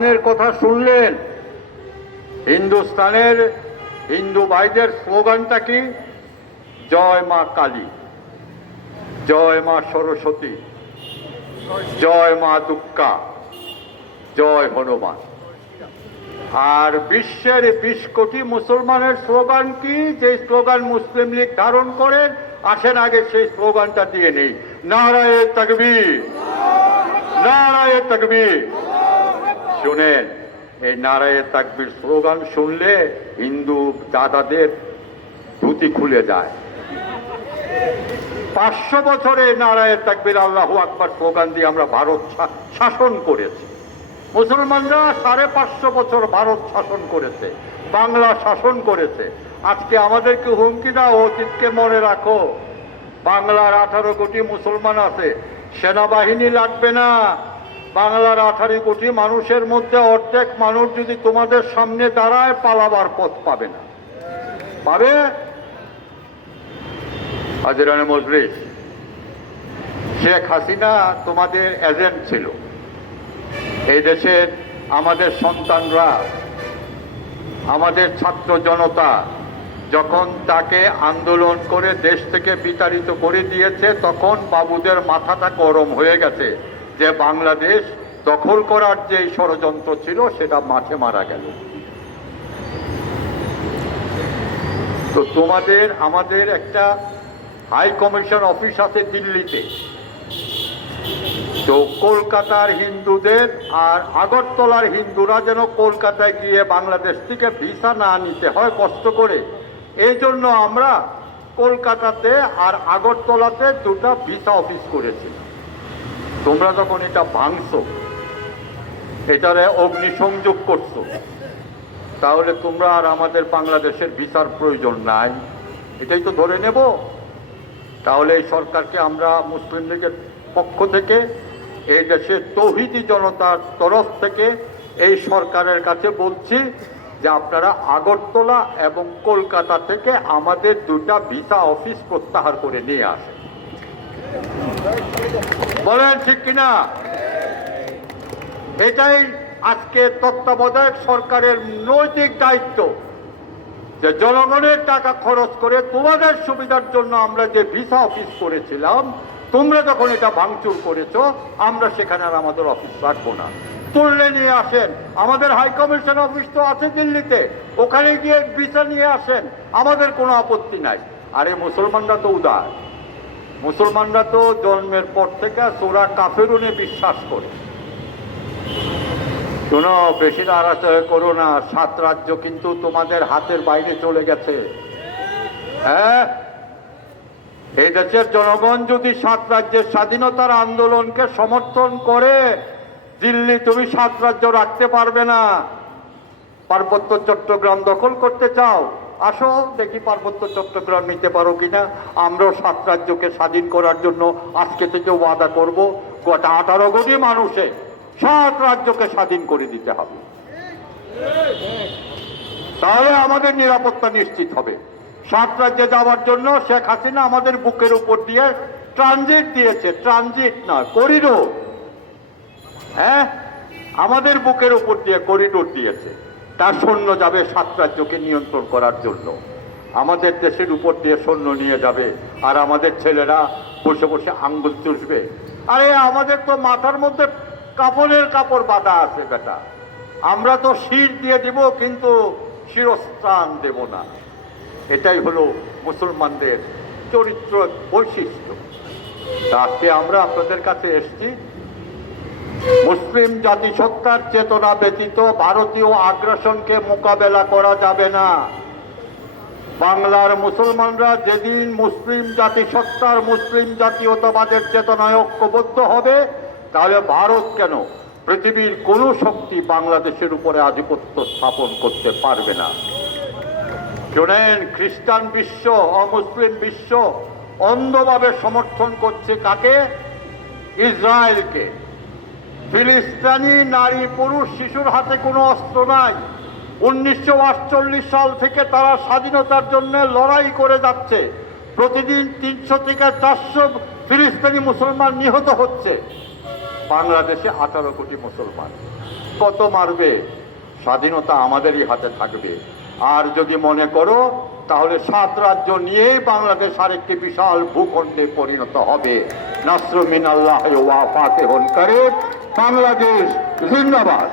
কথা শুনলেন। হিন্দুস্তানের হিন্দু ভাইদের স্লোগানটা কি? জয় মা কালী, জয় মা সরস্বতী, জয় মা দুর্গা, জয় হনুমান। আর বিশ্বের বিশ কোটি মুসলমানের স্লোগান কি? যে স্লোগান মুসলিম লীগ ধারণ করেন আসেন আগে সেই স্লোগানটা দিয়ে নেই। নারায়ে তকবীর নারায়ে তকবীর। শুনেন, এই নারায়ে তাকবির স্লোগান শুনলে হিন্দু দাদাদের ধুতি খুলে যায়। পাঁচশো বছরে নারায়ে তাকবির আল্লাহু আকবার স্লোগান দিয়ে আমরা ভারত শাসন করেছি। মুসলমানরা সাড়ে পাঁচশো বছর ভারত শাসন করেছে, বাংলা শাসন করেছে। আজকে আমাদেরকে হুমকি দাও, অতীতকে মনে রাখো। বাংলার আঠারো কোটি মুসলমান আছে, সেনাবাহিনী লাগবে না। বাংলার আঠারো কোটি মানুষের মধ্যে অর্ধেক মানুষ যদি তোমাদের সামনে দাঁড়ায়, পালাবার পথ পাবে না। পাবে? শেখ হাসিনা তোমাদের এজেন্ট ছিল। এই দেশের আমাদের সন্তানরা, আমাদের ছাত্র জনতা যখন তাকে আন্দোলন করে দেশ থেকে বিতাড়িত করে দিয়েছে, তখন বাবুদের মাথাটা গরম হয়ে গেছে। যে বাংলাদেশ দখল করার যে ষড়যন্ত্র ছিল, সেটা মাঠে মারা গেল। তো তোমাদের, আমাদের একটা হাই কমিশন অফিস আছে দিল্লিতে। তো কলকাতার হিন্দুদের আর আগরতলার হিন্দুরা যেন কলকাতায় গিয়ে বাংলাদেশ থেকে ভিসা না নিতে হয় কষ্ট করে, এই জন্য আমরা কলকাতাতে আর আগরতলাতে দুটা ভিসা অফিস করেছি। তোমরা যখন এটা ভাঙছো, এটারে অগ্নিসংযোগ করছ, তাহলে তোমরা আর আমাদের বাংলাদেশের ভিসার প্রয়োজন নাই। এটাই তো ধরে নেব। তাহলে এই সরকারকে আমরা মুসলিম লীগের পক্ষ থেকে, এই দেশের তৌহিদি জনতার তরফ থেকে এই সরকারের কাছে বলছি যে আপনারা আগরতলা এবং কলকাতা থেকে আমাদের দুটা ভিসা অফিস প্রত্যাহার করে নিয়ে আসেন। বলেন ঠিক কিনা? এটাই আজকে তত্ত্বাবধায়ক সরকারের নৈতিক দায়িত্ব যে জনগণের টাকা খরচ করে তোমাদের সুবিধার জন্য আমরা যে ভিসা অফিস করেছিলাম, তোমরা যখন এটা ভাঙচুর করেছ, আমরা সেখানে আর আমাদের অফিস রাখব না। তুললে নিয়ে আসেন। আমাদের হাইকমিশন অফিস তো আছে দিল্লিতে। ওখানে গিয়ে ভিসা নিয়ে আসেন। আমাদের কোনো আপত্তি নাই। আরে মুসলমানরা তো উদার। মুসলমানরা তো জন্মের পর থেকে সোরা কাফেরুনে বিশ্বাস করে। শোনো, বেশি নাড়াচাড়া করো না। সাত রাজ্য কিন্তু তোমাদের হাতের বাইরে চলে গেছে। হ্যাঁ? এই দেশের জনগণ যদি সাত রাজ্যের স্বাধীনতার আন্দোলনকে সমর্থন করে, দিল্লি তুমি সাত রাজ্য রাখতে পারবে না। পার্বত্য চট্টগ্রাম দখল করতে চাও। আসো দেখি পার্বত্য চট্টগ্রাম নিতে পারো কিনা। আমরাও সাত রাজ্যকে স্বাধীন করার জন্য আজকে থেকে ওয়াদা করব, গোটা আঠারো কোটি মানুষে সাত রাজ্যকে স্বাধীন করে দিতে হবে। তাহলে আমাদের নিরাপত্তা নিশ্চিত হবে। সাত রাজ্যে যাওয়ার জন্য শেখ হাসিনা আমাদের বুকের উপর দিয়ে ট্রানজিট দিয়েছে, ট্রানজিট না, করিডোর। হ্যাঁ? আমাদের বুকের উপর দিয়ে করিডোর দিয়েছে। তার সৈন্য যাবে সাত রাজ্যকে নিয়ন্ত্রণ করার জন্য। আমাদের দেশের উপর দিয়ে সৈন্য নিয়ে যাবে, আর আমাদের ছেলেরা বসে বসে আঙ্গুল চুষবে। আরে, আমাদের তো মাথার মধ্যে কাপড়ের কাপড় বাঁধা আছে বেটা। আমরা তো শির দিয়ে দিব, কিন্তু শিরস্থান দেব না। এটাই হলো মুসলমানদের চরিত্র বৈশিষ্ট্য। তা আজকে আমরা আপনাদের কাছে এসছি মুসলিম জাতিসত্তার চেতনা ব্যতীত ভারতীয় আগ্রাসনকে মোকাবেলা করা যাবে না। বাংলার মুসলমানরা যেদিন মুসলিম জাতিসত্তার মুসলিম জাতীয়তাবাদের চেতনায় ঐক্যবদ্ধ হবে, তাহলে ভারত কেন পৃথিবীর কোনো শক্তি বাংলাদেশের উপরে আধিপত্য স্থাপন করতে পারবে না? শোনেন, খ্রিস্টান বিশ্ব, অমুসলিম বিশ্ব অন্ধভাবে সমর্থন করছে কাকে? ইসরায়েলকে। ফিলিস্তিনি নারী পুরুষ শিশুর হাতে কোনো অস্ত্র নাই। উনিশশো আটচল্লিশ সাল থেকে তারা স্বাধীনতার জন্য লড়াই করে যাচ্ছে। প্রতিদিন তিনশো থেকে চারশো ফিলিস্তিনি মুসলমান নিহত হচ্ছে। বাংলাদেশে আঠারো কোটি মুসলমান। কত মারবে? স্বাধীনতা আমাদেরই হাতে থাকবে। আর যদি মনে করো, তাহলে সাত রাজ্য নিয়েই বাংলাদেশ আরেকটি বিশাল ভূখণ্ডে পরিণত হবে। নাসরুমিন আল্লাহ ওয়াফাতে হন করে বাংলাদেশ জিন্দাবাদ।